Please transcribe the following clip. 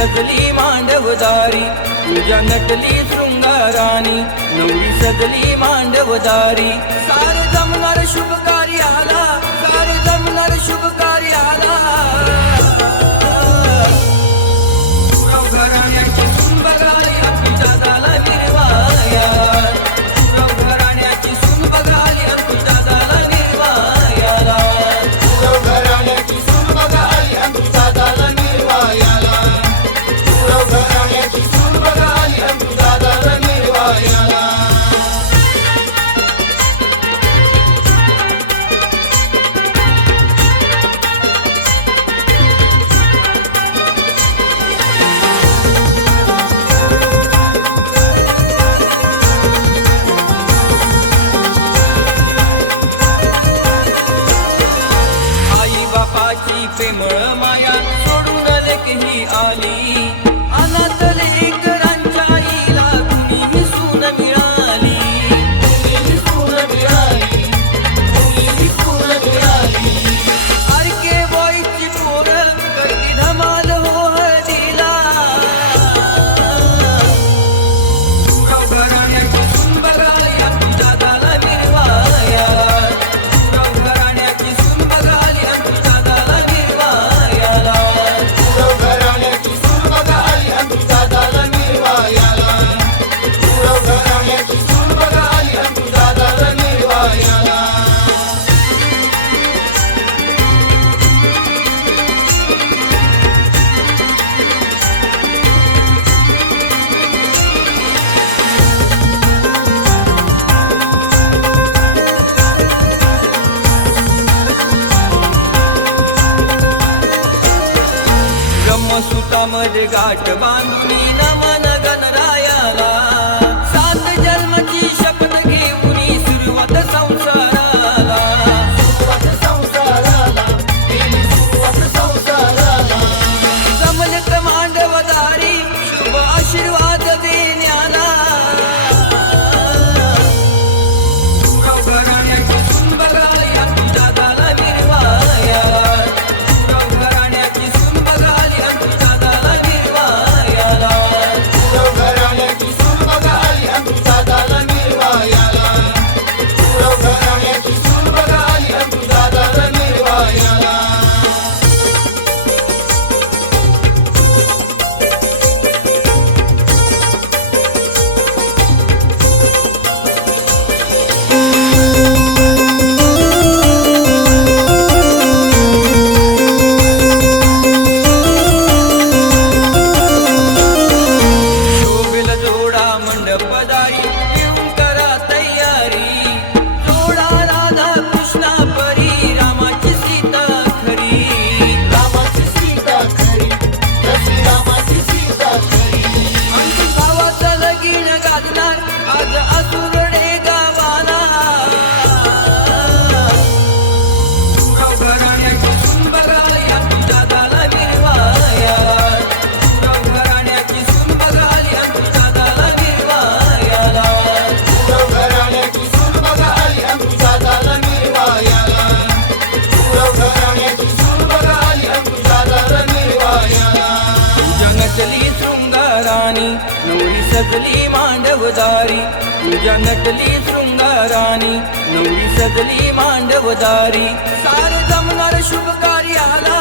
सजली मांडवदारी तुझ्या नटली शृंगाराणी नववी सजली मांडवदारी सार जमणार शुभ कार्याला आली प्रेमळ माया सोडून लेख ही आली. गाठ बांधुनी नमन गणरायाला. সদাই सदली मांडव दारी तुझ्या नटली शृंगाराणी नवी नववी मांडव दारी सार जमणार शुभ कार्याला